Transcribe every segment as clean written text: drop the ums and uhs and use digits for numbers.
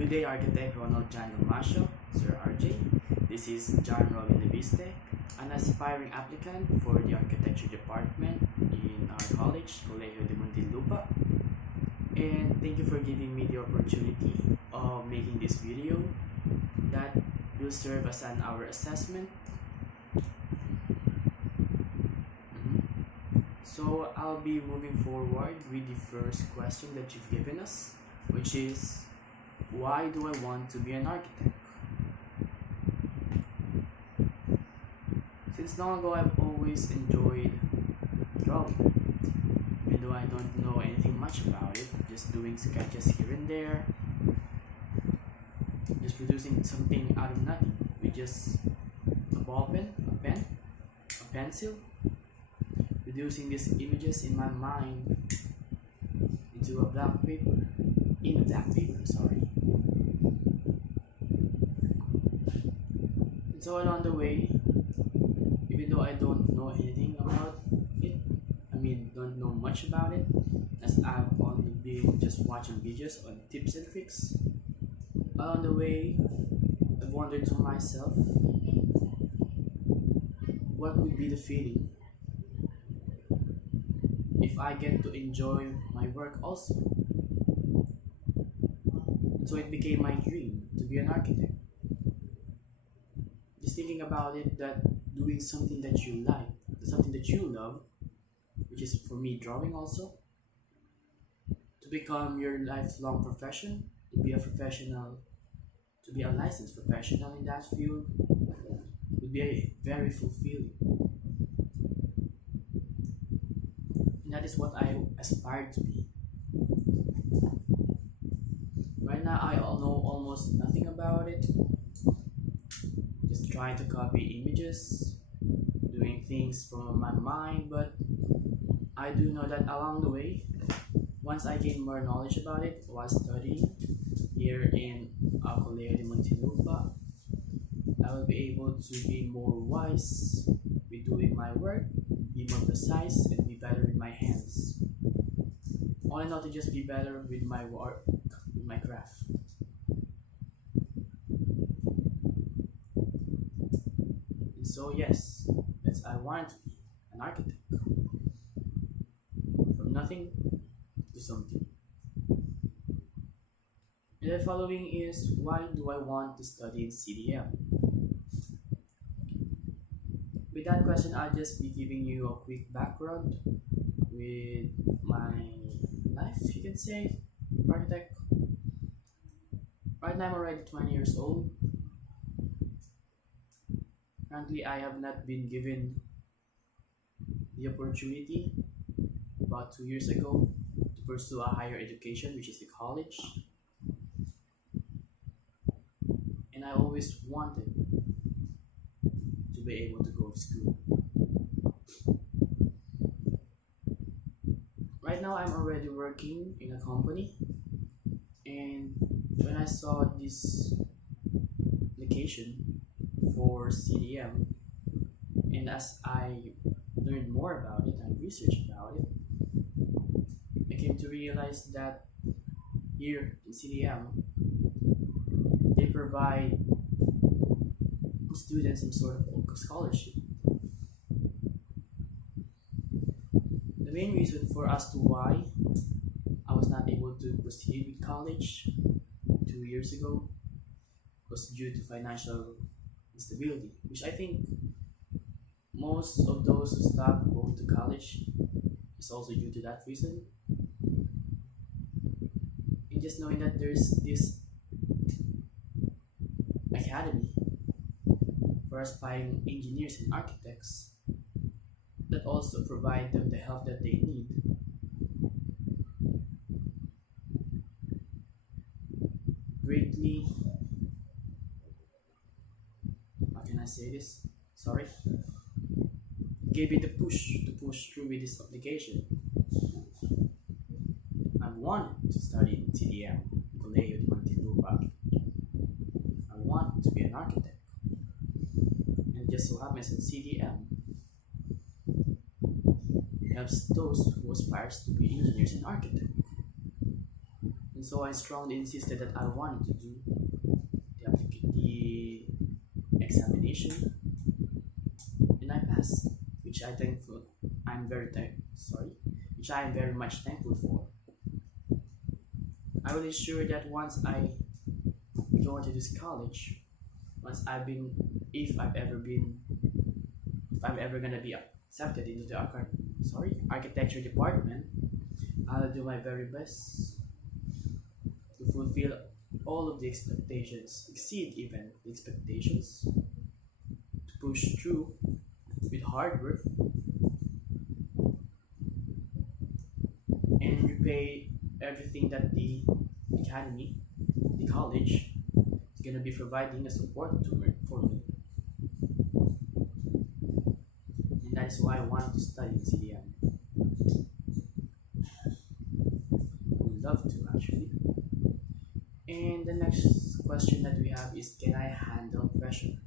Good day, Architect Ronald Jan Damasio, Sir RJ. This is John Robin Leviste, an aspiring applicant for the architecture department in our college, Colegio de Muntinlupa. And thank you for giving me the opportunity of making this video that will serve as an hour assessment. So I'll be moving forward with the first question that you've given us, which is, why do I want to be an architect? Since long ago, I've always enjoyed drawing. Even though I don't know anything much about it, just doing sketches here and there, just producing something out of nothing with just a ball pen, a pen, a pencil, reducing these images in my mind into a black paper, sorry. And so along the way, even though I don't know anything about it, don't know much about it, as I've only been just watching videos on tips and tricks, along the way, I've wondered to myself, what would be the feeling if I get to enjoy my work also? So it became my dream to be an architect. Just thinking about it, that doing something that you like, something that you love, which is for me drawing also, to become your lifelong profession, to be a professional, to be a licensed professional in that field, would be very fulfilling. And that is what I aspire to be. Right now, I know almost nothing about it. Just trying to copy images, doing things from my mind, but I do know that along the way, once I gain more knowledge about it while studying here in Colegio de Muntinlupa, I will be able to be more wise with doing my work, be more precise, and be better with my hands. Only not to just be better with my work, with my craft. And so yes, I want to be an architect. From nothing to something. And the following is, why do I want to study in CDM? With that question, I'll just be giving you a quick background with my life, you can say, architect. Right now I'm already 20 years old. Currently, I have not been given the opportunity about 2 years ago to pursue a higher education, which is the college. And I always wanted to be able to go to school. Right now, I'm already working in a company, and when I saw this application for CDM, and as I learned more about it, I researched about it, I came to realize that here in CDM, they provide students some sort of scholarship. The main reason for as to why I was not able to proceed with college 2 years ago was due to financial instability, which I think most of those who stop going to college is also due to that reason. And just knowing that there's this academy for aspiring engineers and architects that also provide them the help that they need, greatly, how can I say this? Sorry. Gave me the push to push through with this application. I wanted to study in CDM, Colegio de Muntinlupa. I wanted to be an architect. And just so happens that CDM helps those who aspires to be engineers and architects. And so I strongly insisted that I wanted to do the examination, and I passed, which I thankful. I'm very sorry, which I am very much thankful for. I will ensure that once I go into this college, once I've been, if I've ever been, if I'm ever gonna be accepted into the architecture department, I'll do my very best to fulfill all of the expectations, exceed even the expectations, to push through with hard work and repay everything that the academy, the college, is gonna be providing a support to me, for me. And that is why I want to study in CDM. I would love to actually. And the next question that we have is, can I handle pressure?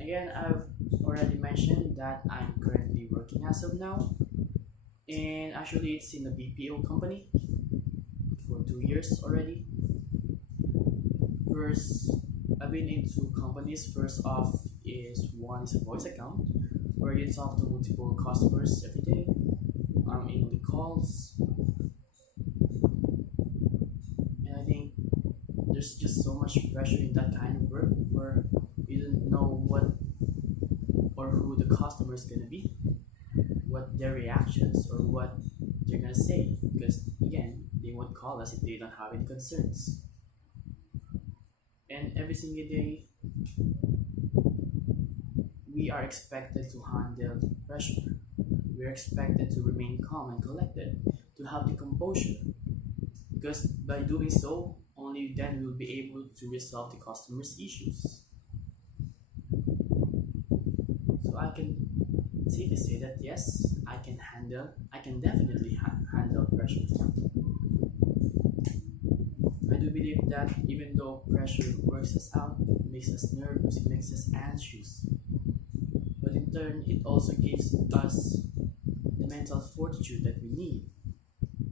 Again, I've already mentioned that I'm currently working as of now, and actually it's in a BPO company for 2 years already. First, I've been into companies. First off is one is a voice account where you talk to multiple customers every day. I'm in the calls, and I think there's just so much pressure in that kind of work where you don't know what or who the customer is gonna be, what their reactions or what they're gonna say, because again, they won't call us if they don't have any concerns. And every single day, we are expected to handle pressure. We are expected to remain calm and collected, to have the composure, because by doing so, only then we'll be able to resolve the customer's issues. So I can safely say that yes, I can definitely handle pressure. I do believe that even though pressure works us out, it makes us nervous, it makes us anxious, but in turn, it also gives us the mental fortitude that we need.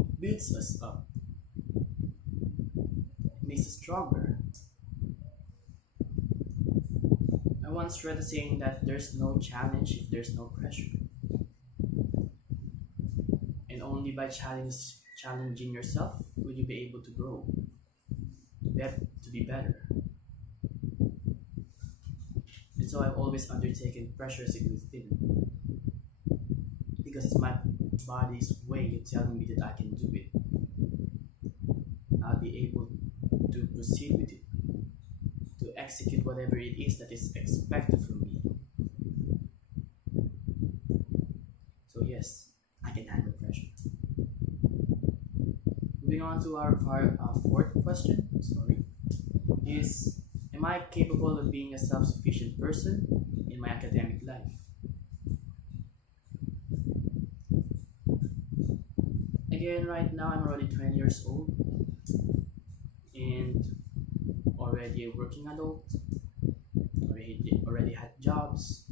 It builds us up, it makes us stronger. I once read a saying that there's no challenge if there's no pressure, and only by challenging yourself will you be able to grow, to be better. And so I've always undertaken pressures within because it's my body's way of telling me that I can do it. I'll be able to proceed with it, to execute whatever it is that is expected from me. So yes, I can handle pressure. Moving on to our fourth question, is, am I capable of being a self-sufficient person in my academic life? Again, right now I'm already 20 years old and already a working adult, already had jobs.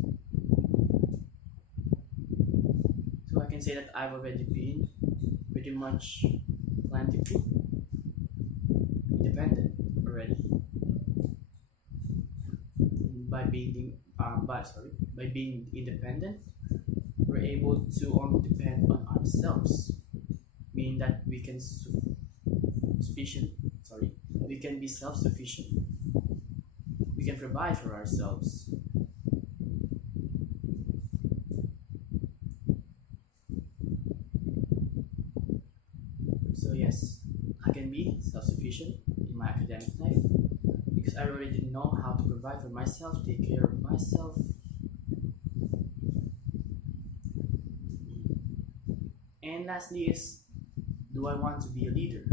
So I can say that I've already been pretty much plentiful, independent already. By being independent, we're able to only depend on ourselves, meaning that we can we can be self-sufficient. We can provide for ourselves. So yes, I can be self-sufficient in my academic life because I already know how to provide for myself, take care of myself. And lastly is, do I want to be a leader?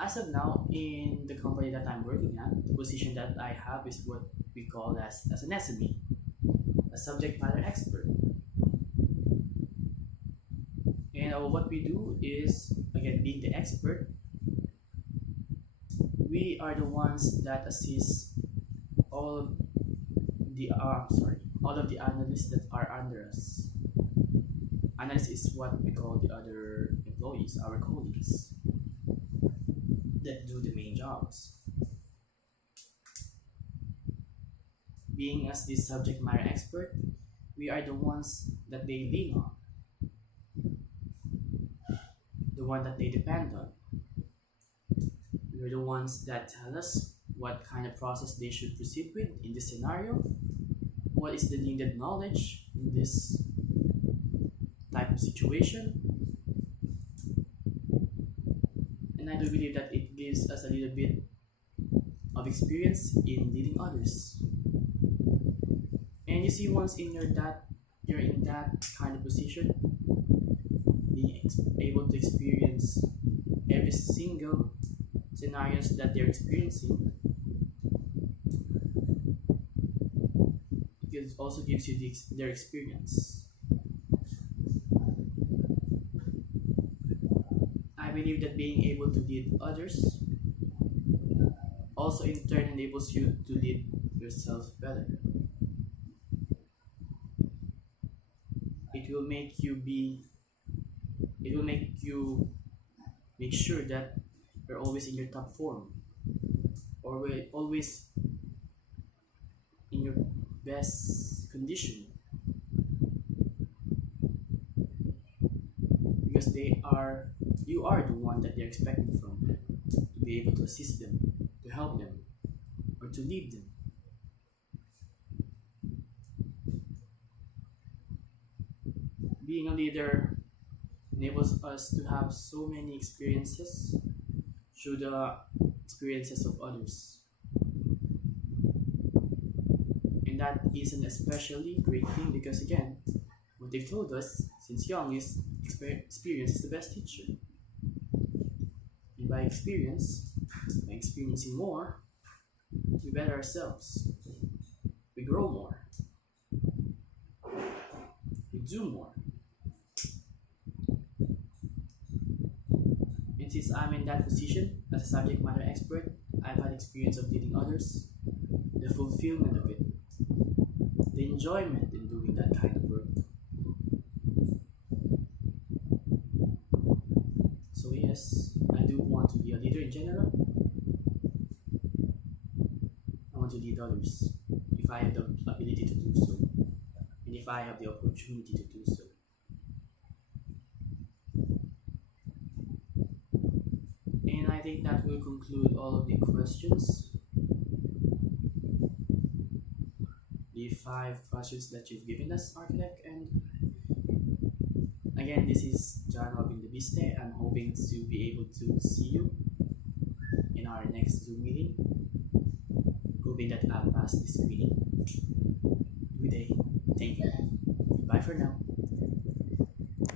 As of now, in the company that I'm working at, the position that I have is what we call as an SME, a subject matter expert. And what we do is, again, being the expert, we are the ones that assist all of all of the analysts that are under us. Analyst is what we call the other employees, our colleagues that do the main jobs. Being as this subject matter expert, we are the ones that they lean on, the one that they depend on. We are the ones that tell us what kind of process they should proceed with in this scenario, what is the needed knowledge in this type of situation. And I do believe that it gives us a little bit of experience in leading others. And you see, once in you're in that kind of position, being able to experience every single scenarios that they're experiencing, it also gives you their experience. I believe that being able to lead others also in turn enables you to lead yourself better. It will make you make sure that you're always in your top form, or we're always in your best condition, because you are the one that they're expecting from, to be able to assist them, to help them, or to lead them. Being a leader enables us to have so many experiences through the experiences of others. And that is an especially great thing because, again, what they've told us since young is experience is the best teacher. And by experiencing more, we better ourselves. We grow more. We do more. And since I'm in that position as a subject matter expert, I've had experience of leading others, the fulfillment of it, the enjoyment in doing that kind of work. So yes, I do want to be a leader in general. I want to lead others if I have the ability to do so, and if I have the opportunity to do so. And I think that will conclude all of the questions. The 5 questions that you've given us, Architect. And again, this is John Robin de Biste. I'm hoping to be able to see you in our next Zoom meeting. Hoping that I'll pass this screening. Good day. Thank you. Bye for now.